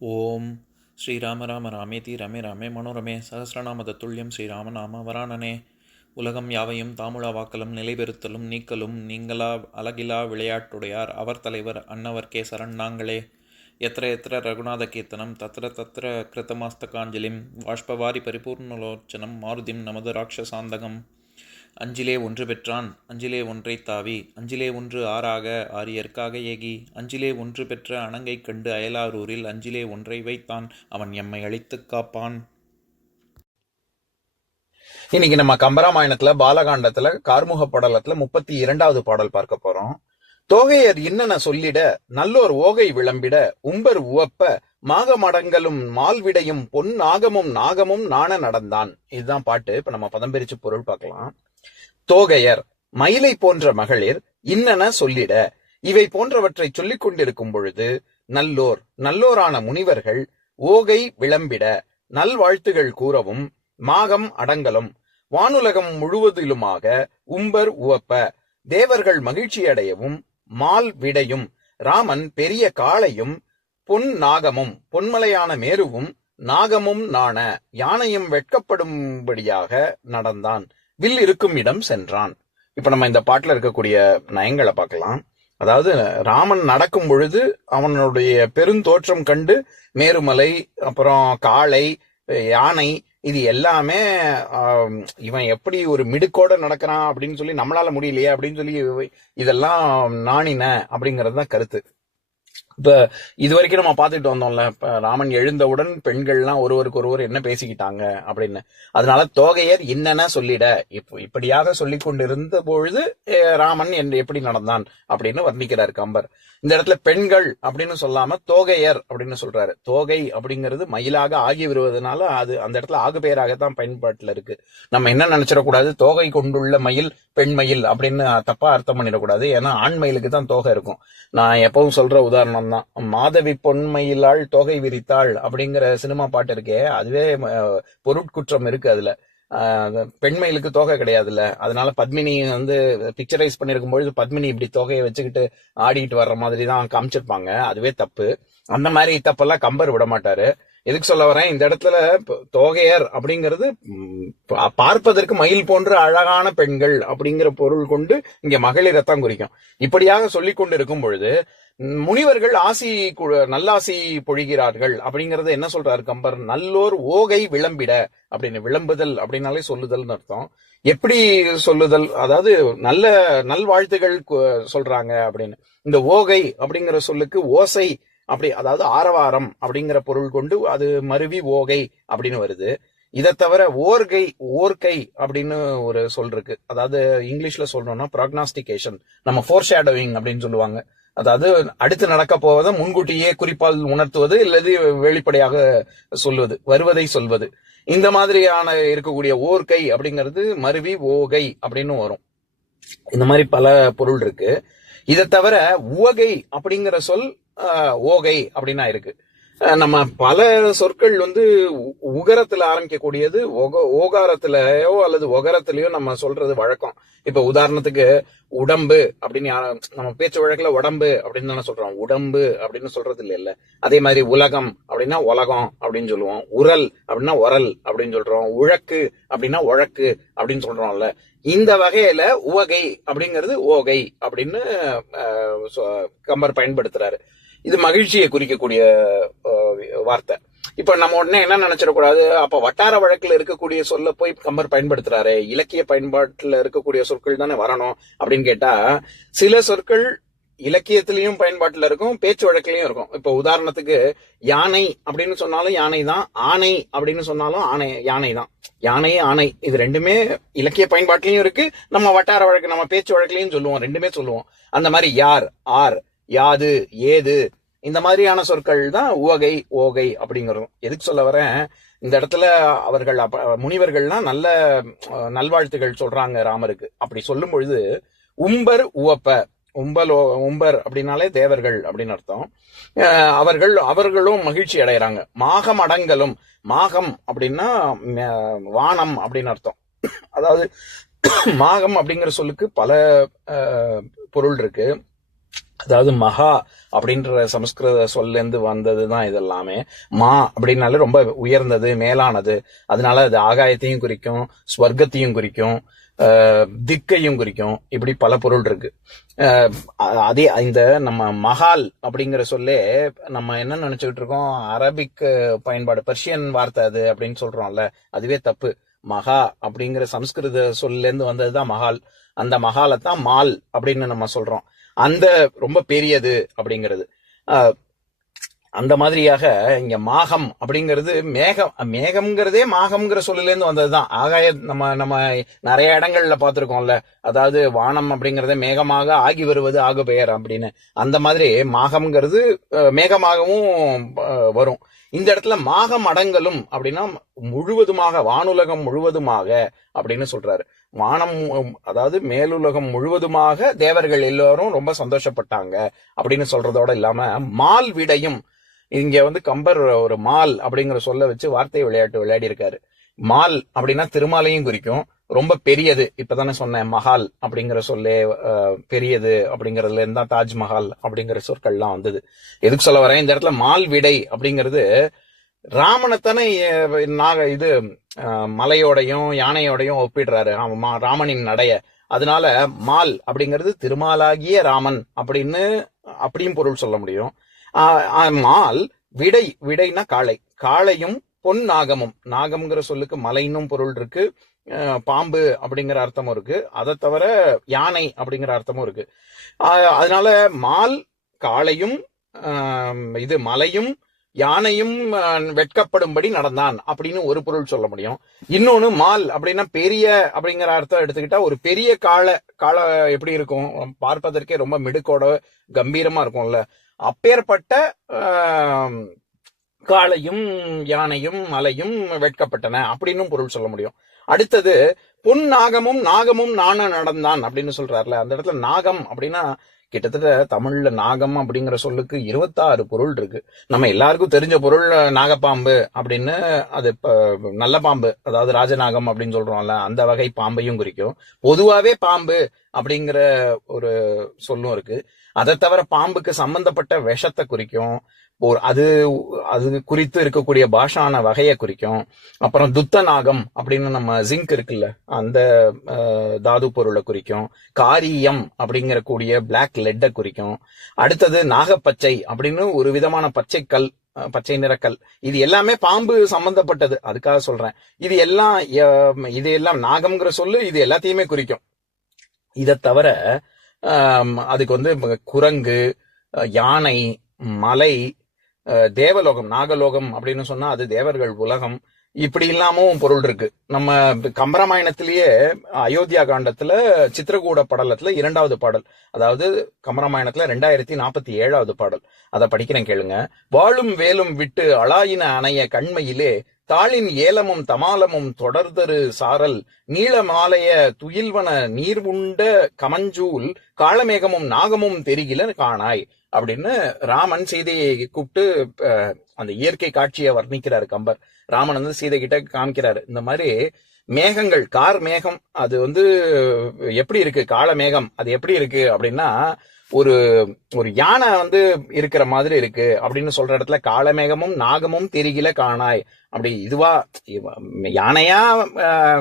ஓம் ஸ்ரீராம ராம ராமேதி ரமே ராமே மனோரமே சகசிரநாம தத்துல்யம் ஸ்ரீராம நாம வராணனே. உலகம் யாவையும் தாமுழா வாக்கலும் நிலைபெறுத்தலும் நீக்கலும் நீங்களா அழகிலா விளையாட்டுடையார் அவர் தலைவர் அன்னவர் சரண் நாங்களே. எத்திர எத்திர ரகுநாத கீர்த்தனம் தத்திர தத்திர கிருத்தமாஸ்தகாஞ்சலிம் வாஷ்பவாரி பரிபூர்ணலோச்சனம் மாருதிம் நமது ராட்சசாந்தகம். அஞ்சிலே ஒன்று பெற்றான் அஞ்சிலே ஒன்றைத் தாவி அஞ்சிலே ஒன்று ஆறாக ஆரியர்க்காக ஏகி அஞ்சிலே ஒன்று பெற்ற அணங்கைக் கண்டு அயலாரூரில் அஞ்சிலே ஒன்றை வைத்தான் அவன் எம்மை அழித்துக் காப்பான். இன்னைக்கு நம்ம கம்பராமாயணத்துல பாலகாண்டத்துல கார்முக படலத்துல 32வது பாடல் பார்க்க போறோம். தோகையர் இன்னன சொல்லிட நல்லோர் ஓகை விளம்பிட உம்பர் உவப்ப மாகமடங்களும் மால்விடையும் பொன் நாகமும் நாகமும் நாண நடந்தான். இதுதான் பாட்டு. இப்ப நம்ம பதம் பிரிச்சு பொருள் பார்க்கலாம். தோகையர் மயிலை போன்ற மகளிர் இன்னன சொல்லிட, இவை போன்றவற்றை சொல்லிக் கொண்டிருக்கும் பொழுது நல்லோரான முனிவர்கள் ஓகை விளம்பிட நல்வாழ்த்துகள் கூறவும் மாகம் அடங்கலும் வானுலகம் முழுவதிலுமாக உம்பர் உவப்ப தேவர்கள் மகிழ்ச்சி அடையவும் மால் விடையும் ராமன் பெரிய காளையும் பொன் நாகமும் பொன்மலையான மேருவும் நாகமும் நாண யானையும் வெட்கப்படும்படியாக நடந்தான், வில் இருக்கும் இடம் சென்றான். இப்ப நம்ம இந்த பாட்டுல இருக்கக்கூடிய நயங்களை பார்க்கலாம். அதாவது ராமன் நடக்கும் பொழுது அவனுடைய பெருந்தோற்றம் கண்டு மேருமலை, அப்புறம் காளை, யானை, இது எல்லாமே இவன் எப்படி ஒரு மிடுக்கோட நடக்கிறான் அப்படின்னு சொல்லி நம்மளால முடியலையே அப்படின்னு சொல்லி இதெல்லாம் நாணின அப்படிங்கறது தான் கருத்து. இப்ப இது வரைக்கும் நம்ம பாத்துட்டு வந்தோம்ல, இப்ப ராமன் எழுந்தவுடன் பெண்கள்லாம் ஒருவருக்கு ஒருவர் என்ன பேசிக்கிட்டாங்க அப்படின்னு. அதனால தோகையர் இன்னென்ன சொல்லிட, இப்படியாக சொல்லி கொண்டிருந்த பொழுது ராமன் எப்படி நடந்தான் அப்படின்னு வர்ணிக்கிறார் கம்பர். இந்த இடத்துல பெண்கள் அப்படின்னு சொல்லாம தோகையர் அப்படின்னு சொல்றாரு. தோகை அப்படிங்கிறது மயிலாக ஆகி வருவதனால அது அந்த இடத்துல ஆகு பெயராகத்தான் பயன்பாட்டுல இருக்கு. நம்ம என்ன நினைச்சிடக்கூடாது, தோகை கொண்டுள்ள மயில் பெண் மயில் அப்படின்னு தப்பா அர்த்தம் பண்ணிடக்கூடாது. ஏன்னா ஆண் மயிலுக்கு தான் தோகை இருக்கும். நான் எப்பவும் சொல்ற உதாரணம் தான், மாதவி பொன்மயிலாள் தோகை விரித்தாள் அப்படிங்கிற சினிமா பாட்டு இருக்கே, அதுவே பொருட்குற்றம் இருக்கு அதுல. பெண்மயிலுக்கு தோகை கிடையாதுல்ல. அதனால பத்மினி பிக்சரைஸ் பண்ணிருக்கும் பொழுது பத்மினி இப்படி தொகையை வச்சுக்கிட்டு ஆடிட்டு வர்ற மாதிரி தான் காமிச்சிருப்பாங்க. அதுவே தப்பு. அந்த மாதிரி தப்பெல்லாம் கம்பர் விட மாட்டாரு. எதுக்கு சொல்ல வரேன், இந்த இடத்துல தோகையர் அப்படிங்கிறது பார்ப்பதற்கு மயில் போன்ற அழகான பெண்கள் அப்படிங்கிற பொருள் கொண்டு இங்க மகளிரைத்தான் குறிக்கும். இப்படியாக சொல்லிக் கொண்டு இருக்கும் பொழுது முனிவர்கள் நல்லாசி பொழிகிறார்கள் அப்படிங்கறது என்ன சொல்றாரு கம்பர், நல்லோர் ஓகை விளம்பிட அப்படின்னு. விளம்புதல் அப்படின்னாலே சொல்லுதல்னு அர்த்தம். எப்படி சொல்லுதல், அதாவது நல்ல நல்வாழ்த்துகள் சொல்றாங்க அப்படின்னு. இந்த ஓகை அப்படிங்கிற சொல்லுக்கு ஓசை அப்படி, அதாவது ஆரவாரம் அப்படிங்கிற பொருள் கொண்டு அது மருவி ஓகை அப்படின்னு வருது. இதை தவிர ஓர்கை அப்படின்னு ஒரு சொல் இருக்கு. அதாவது இங்கிலீஷ்ல சொல்லணும்னா ப்ராக்னாஸ்டிகேஷன், நம்ம ஃபோர்ஷேடோவிங் அப்படின்னு சொல்லுவாங்க. அதாவது அடுத்து நடக்க போவதை முன்கூட்டியே குறிப்பால் உணர்த்துவது இல்லது வெளிப்படையாக சொல்வது, வருவதை சொல்வது. இந்த மாதிரியான இருக்கக்கூடிய ஓர்கை அப்படிங்கிறது மருவி ஓகை அப்படின்னு வரும். இந்த மாதிரி பல பொருள் இருக்கு. இதை தவிர உவகை அப்படிங்கிற சொல் ஓகை அப்படின்னா இருக்கு. நம்ம பல சொற்கள் உகரத்துல ஆரம்பிக்கக்கூடியது ஓகாரத்திலயோ அல்லது ஒகரத்திலயோ நம்ம சொல்றது வழக்கம். இப்ப உதாரணத்துக்கு உடம்பு அப்படின்னு நம்ம பேச்சு வழக்குல உடம்பு அப்படின்னு தானே சொல்றோம், உடம்பு அப்படின்னு சொல்றது இல்ல. அதே மாதிரி உலகம் அப்படின்னா உலகம் அப்படின்னு சொல்லுவோம், உரல் அப்படின்னா உரல் அப்படின்னு சொல்றோம், உழக்கு அப்படின்னா உழக்கு அப்படின்னு சொல்றோம்ல. இந்த வகையில உவகை அப்படிங்கிறது ஓகை அப்படின்னு கம்பர் பயன்படுத்துறாரு. இது மகிழ்ச்சியை குறிக்கக்கூடிய வார்த்தை. இப்ப நம்ம உடனே என்ன நினைச்சிடக்கூடாது, அப்ப வட்டார வழக்குல இருக்கக்கூடிய சொல்ல போய் கம்பர் பயன்படுத்துறாரு, இலக்கிய பயன்பாட்டுல இருக்கக்கூடிய சொற்கள் தானே வரணும் அப்படின்னு கேட்டா, சில சொற்கள் இலக்கியத்திலையும் பயன்பாட்டுல இருக்கும், பேச்சு வழக்கிலையும் இருக்கும். இப்ப உதாரணத்துக்கு யானை அப்படின்னு சொன்னாலும் யானை தான், ஆணை அப்படின்னு சொன்னாலும் யானை தான். யானை ஆணை இது ரெண்டுமே இலக்கிய பயன்பாட்டிலையும் இருக்கு, நம்ம வட்டார வழக்கு நம்ம பேச்சு வழக்கிலையும் சொல்லுவோம், ரெண்டுமே சொல்லுவோம். அந்த மாதிரி யார், ஆர், யாது, ஏது, இந்த மாதிரியான சொற்கள் தான் உவகை ஓகை அப்படிங்கிறோம். எதுக்கு சொல்ல வரேன், இந்த இடத்துல அவர்கள் முனிவர்கள்லாம் நல்ல நல்வாழ்த்துகள் சொல்றாங்க ராமருக்கு. அப்படி சொல்லும் பொழுது உம்பர் உவப்ப, உம்பர் அப்படின்னாலே தேவர்கள் அப்படின்னு அர்த்தம். அவர்களும் மகிழ்ச்சி அடைகிறாங்க. மாகம் அடங்கலும், மாகம் அப்படின்னா வானம் அப்படின்னு அர்த்தம். அதாவது மாகம் அப்படிங்கிற சொல்லுக்கு பல பொருள் இருக்கு. அதாவது மகா அப்படின்ற சமஸ்கிருத சொல்லேருந்து வந்ததுதான் இது எல்லாமே. மா அப்படின்னாலே ரொம்ப உயர்ந்தது, மேலானது. அதனால அது ஆகாயத்தையும் குறிக்கும், ஸ்வர்க்கத்தையும் குறிக்கும், திக்கையும் குறிக்கும். இப்படி பல பொருள் இருக்கு. அதே இந்த நம்ம மஹால் அப்படிங்கிற சொல்லே நம்ம என்ன நினைச்சுக்கிட்டு இருக்கோம், அரபிக் பயன்பாடு, பர்ஷியன் வார்த்தை அது அப்படின்னு சொல்றோம்ல, அதுவே தப்பு. மகா அப்படிங்கிற சமஸ்கிருத சொல்ல இருந்து வந்ததுதான் மஹால். அந்த மஹாலத்தான் மால் அப்படின்னு நம்ம சொல்றோம். அந்த ரொம்ப பெரியது அப்படிங்கிறது. அந்த மாதிரியாக இங்க மாகம் அப்படிங்கிறது மேகம்ங்கிறதே மாகம்ங்கிற சொல்லில இருந்து வந்ததுதான். ஆகாய நம்ம நம்ம நிறைய இடங்கள்ல பார்த்திருக்கோம்ல, அதாவது வானம் அப்படிங்கறத மேகமாக ஆகி வருவது ஆகு பெயர் அப்படின்னு. அந்த மாதிரி மாகம்ங்கிறது மேகமாகவும் வரும். இந்த இடத்துல மாகம் அடங்கலும் அப்படின்னா முழுவதுமாக, வானுலகம் முழுவதுமாக அப்படின்னு சொல்றாரு. வானம், அதாவது மேலுலகம் முழுவதுமாக தேவர்கள் எல்லாரும் ரொம்ப சந்தோஷப்பட்டாங்க அப்படின்னு சொல்றதோட இல்லாம மால் விடையும், இங்க கம்பர் ஒரு மால் அப்படிங்கிற சொல்ல வச்சு வார்த்தை விளையாட்டு விளையாடி இருக்காரு. மால் அப்படின்னா திருமாலையும் குறிக்கும், ரொம்ப பெரியது. இப்பதானே சொன்னேன், மஹால் அப்படிங்கிற சொல்லே பெரியது அப்படிங்கறதுல இருந்தா தாஜ்மஹால் அப்படிங்கிற சொற்கள்லாம் வந்தது. எதுக்கு சொல்ல வரேன், இந்த இடத்துல மால் விடை அப்படிங்கிறது ராமனைத்தானே இது மலையோடையும் யானையோடையும் ஒப்பிடுறாரு ராமனின் நடைய. அதனால மால் அப்படிங்கிறது திருமாலாகிய ராமன் அப்படியும் பொருள் சொல்ல முடியும். மால் விடை, விடைனா காளை, காளையும் பொன் நாகமும், நாகம்ங்கிற சொல்லுக்கு மலைன்னும் பொருள் இருக்கு, பாம்பு அப்படிங்கிற அர்த்தமும் இருக்கு, அதை தவிர யானை அப்படிங்கிற அர்த்தமும் இருக்கு. அதனால மால் காளையும் இது மலையும் யானையும் வெட்கப்படும்படி நடந்தான் அப்படின்னு ஒரு பொருள் சொல்ல முடியும். இன்னொன்னு மால் அப்படின்னா பெரிய அப்படிங்கிற அர்த்தம் எடுத்துக்கிட்டா, ஒரு பெரிய காளை எப்படி இருக்கும், பார்ப்பதற்கே ரொம்ப மிடுக்கோட கம்பீரமா இருக்கும்ல, அப்பேற்பட்ட காளையும் யானையும் மலையும் வெட்கப்பட்டன அப்படின்னு பொருள் சொல்ல முடியும். அடுத்தது பொன் நாகமும் நாகமும் நாண நடந்தான் அப்படின்னு சொல்றாருல, அந்த இடத்துல நாகம் அப்படின்னா கிட்டத்தட்ட தமிழ்ல நாகம் அப்படிங்கிற சொல்லுக்கு 26 பொருள் இருக்கு. நம்ம எல்லாருக்கும் தெரிஞ்ச பொருள் நாகப்பாம்பு அப்படின்னு, அது நல்ல பாம்பு, அதாவது ராஜநாகம் அப்படின்னு சொல்றோம்ல, அந்த வகை பாம்பையும் குறிக்கும். பொதுவாவே பாம்பு அப்படிங்கிற ஒரு சொல்லும் இருக்கு. அதை தவிர பாம்புக்கு சம்பந்தப்பட்ட விஷத்தை குறிக்கும், அது குறித்து இருக்கக்கூடிய பாஷான வகையை குறிக்கும். அப்புறம் துத்த நாகம் அப்படின்னு நம்ம ஜிங்க் இருக்குல்ல, அந்த தாது பொருளை குறிக்கும். காரியம் அப்படிங்கிற கூடிய பிளாக் லெட்டை குறிக்கும். அடுத்தது நாகப்பச்சை அப்படின்னு ஒரு விதமான பச்சைக்கல், பச்சை நிறக்கல். இது எல்லாமே பாம்பு சம்பந்தப்பட்டது, அதுக்காக சொல்றேன். இது எல்லாம் நாகம்ங்கிற சொல்லு இது எல்லாத்தையுமே குறிக்கும். இதை தவிர அதுக்கு குரங்கு, யானை, மலை, தேவலோகம், நாகலோகம் அப்படின்னு சொன்னா அது தேவர்கள் உலகம், இப்படி இல்லாமவும் பொருள் இருக்கு. நம்ம கம்பராமாயணத்திலேயே அயோத்தியா காண்டத்துல சித்திரகூட படலத்துல 2வது பாடல், அதாவது கம்பராமாயணத்துல 2047வது பாடல், அதை படிக்கிறேன் கேளுங்க. வாளும் வேலும் விட்டு அளாயின அணைய கண்மையிலே தாளின் ஏலமும் தமாலமும் தொடர்தரு சாரல் நீள மாலைய துயில்வன நீர் உண்ட கமஞ்சூல் காளமேகமும் நாகமும் தெரிகில காணாய் அப்படின்னு ராமன் சீதையை கூப்பிட்டு அந்த இயற்கை காட்சியை வர்ணிக்கிறாரு கம்பர். ராமன் சீதை கிட்ட காமிக்கிறாரு, இந்த மாதிரி மேகங்கள், கார் மேகம் அது எப்படி இருக்கு, காள மேகம் அது எப்படி இருக்கு அப்படின்னா ஒரு யானை இருக்கிற மாதிரி இருக்கு அப்படின்னு சொல்ற இடத்துல காளமேகமும் நாகமும் தெரிகில காணாய், அப்படி இதுவா யானையா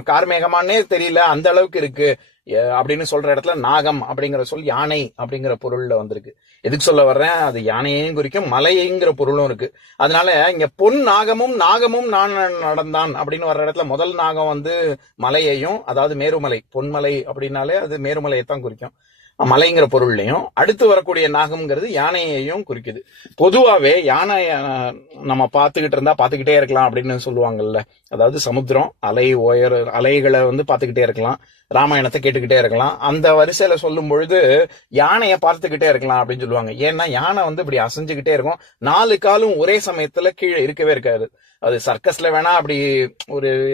கார்மேகமானே தெரியல, அந்த அளவுக்கு இருக்கு அப்படின்னு சொல்ற இடத்துல நாகம் அப்படிங்கிற சொல் யானை அப்படிங்கிற பொருள்ல வந்திருக்கு. எதுக்கு சொல்ல வர்றேன், அது யானையையும் குறிக்கும், மலைங்கிற பொருளும் இருக்கு. அதனால இங்க பொன் நாகமும் நான் நடந்தான் அப்படின்னு வர்ற இடத்துல முதல் நாகம் மலையையும், அதாவது மேருமலை, பொன்மலை அப்படின்னாலே அது மேருமலையைத்தான் குறிக்கும், மலைங்கிற பொருள்லையும். அடுத்து வரக்கூடிய நாகம்ங்கிறது யானையையும் குறிக்குது. பொதுவாவே யானை நம்ம பார்த்துக்கிட்டே இருக்கலாம் அப்படின்னு சொல்லுவாங்கல்ல, அதாவது சமுத்திரம் அலைகளை பார்த்துக்கிட்டே இருக்கலாம், ராமாயணத்தை கேட்டுக்கிட்டே இருக்கலாம், அந்த வரிசையில சொல்லும் பொழுது யானைய பார்த்துக்கிட்டே இருக்கலாம் அப்படின்னு சொல்லுவாங்க. ஏன்னா யானை இப்படி அசைஞ்சுக்கிட்டே இருக்கும், 4 காலும் ஒரே சமயத்துல கீழே இருக்கவே இருக்காது. அது சர்க்கஸ்ல வேணா அப்படி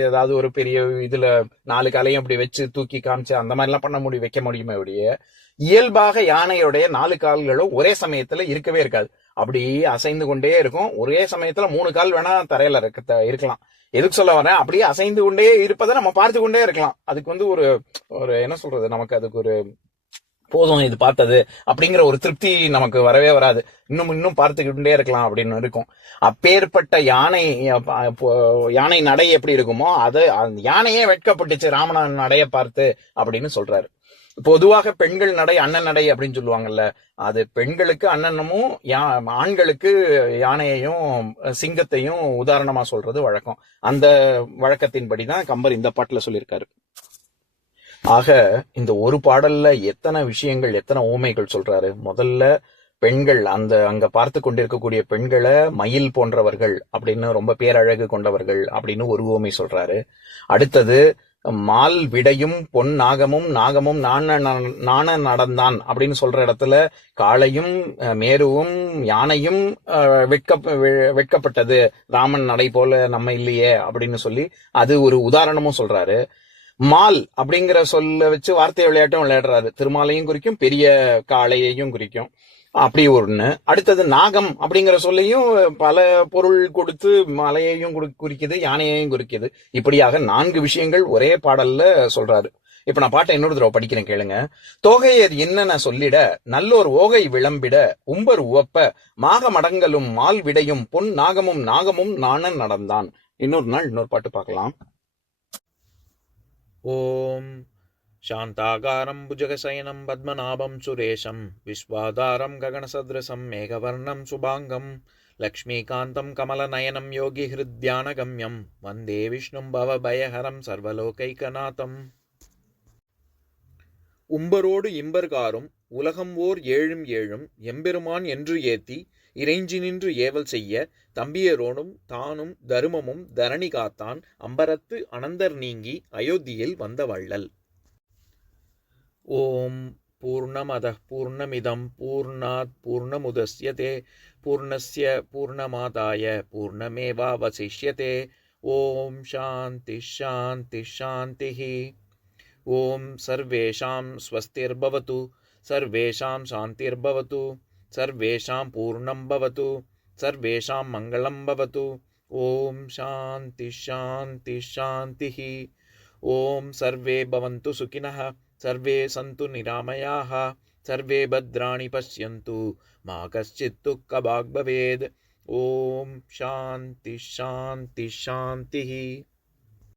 ஏதாவது ஒரு பெரிய இதுல 4 காலையும் அப்படி வச்சு தூக்கி காமிச்சு அந்த மாதிரி எல்லாம் வைக்க முடியுமே ஒழிய, இயல்பாக யானையுடைய 4 கால்களும் ஒரே சமயத்துல இருக்கவே இருக்காது, அப்படி அசைந்து கொண்டே இருக்கும். ஒரே சமயத்துல 3 கால் வேணா தரையில இருக்கலாம். எதுக்கு சொல்ல வரேன், அப்படியே அசைந்து கொண்டே இருப்பதை நம்ம பார்த்து கொண்டே இருக்கலாம். அதுக்கு ஒரு என்ன சொல்றது, நமக்கு அதுக்கு ஒரு போதும் இது பார்த்தது அப்படிங்கிற ஒரு திருப்தி நமக்கு வரவே வராது. இன்னும் பார்த்துக்கிட்டே இருக்கலாம் அப்படின்னு இருக்கும். அப்பேற்பட்ட யானை நடை எப்படி இருக்குமோ அது யானையே வெட்கப்பட்டுச்சு ராமன் நடைய பார்த்து அப்படின்னு சொல்றாரு. பொதுவாக பெண்கள் நடை அண்ணன் நடை அப்படின்னு சொல்லுவாங்கல்ல, அது பெண்களுக்கு அண்ணனமும் ஆண்களுக்கு யானையையும் சிங்கத்தையும் உதாரணமா சொல்றது வழக்கம். அந்த வழக்கத்தின்படிதான் கம்பர் இந்த பாட்டுல சொல்லியிருக்காரு. ஆக இந்த ஒரு பாடல்ல எத்தனை விஷயங்கள், எத்தனை ஊமைகள் சொல்றாரு. முதல்ல பெண்கள், அங்க பார்த்து கொண்டிருக்கக்கூடிய பெண்களை மயில் போன்றவர்கள் அப்படின்னு, ரொம்ப பேரழகு கொண்டவர்கள் அப்படின்னு ஒரு ஊமை சொல்றாரு. அடுத்தது மால் விடையும் பொன் நாகமும் நாண நடந்தான் அப்படின்னு சொல்ற இடத்துல காளையும் மேருவும் யானையும் வெட்கப்பட்டது, ராமன் நடை போல நம்ம இல்லையே அப்படின்னு சொல்லி அது ஒரு உதாரணமும் சொல்றாரு. மால் அப்படிங்கிற சொல்ல வச்சு வார்த்தை விளையாட்டும் விளையாடுறாரு. திருமாலையும் குறிக்கும், பெரிய காளையையும் குறிக்கும். அப்படி ஒண்ணு. அடுத்தது நாகம் அப்படிங்கிற சொல்லையும் பல பொருள் கொடுத்து மலையையும் குறிக்குது, யானையையும் குறிக்குது. இப்படியாக 4 விஷயங்கள் ஒரே பாடல்ல சொல்றாரு. இப்ப நான் பாட்டை இன்னொரு தடவை படிக்கிறேன், கேளுங்க. தோகையர் என்னென்ன சொல்லிட நல்லோர் ஓகை விளம்பிட உம்பர் உவப்ப மாக மடங்களும் மால் விடையும் பொன் நாகமும் நாணன் நடந்தான். இன்னொரு நாள் இன்னொரு பாட்டு பார்க்கலாம். ஓம் शान्ताकारं भुजगशयनं पद्मनाभं सुरेशं विश्वाधारं गगनसदृशं मेघवर्णं शुभाङ्गं लक्ष्मीकान्तं कमलनयनं योगिहृद्यानगम्यं वन्दे विष्णुं भवभयहरं सर्वलोकैकनाथम्. உம்பரோடு இம்பர்காரும் உலகம் ஓர் ஏழும் ஏழும் எம்பெருமான் என்று ஏத்தி இறைஞ்சி நின்று ஏவல் செய்ய தம்பியரோடும் தானும் தருமமும் தரணி காத்தான் அம்பரத்து அனந்தர் நீங்கி அயோத்தியில் வந்த வள்ளல். ஓம் பூர்ணமதः பூர்ணமிதம் பூர்ணாத் பூர்ணமுதஸ்யதே பூர்ணஸ்ய பூர்ணமாதாய பூர்ணமேவாவசிஷ்யதே. ஓம் சாந்தி சாந்தி சாந்திः. ஓம் சர்வேஷாம் ஸ்வஸ்திர்பவது சர்வேஷாம் சாந்திர்பவது சர்வேஷாம் பூர்ணம் பவது சர்வேஷாம் மங்களம் பவது. ஓம் சாந்தி சாந்தி சாந்திः. ஓம் சர்வே பவந்து சுகினः सर्वे सन्तु निरामयाः सर्वे भद्राणि पश्यन्तु मा कश्चित् दुःखभाग् भवेत्. ओम शांति शांति शांति.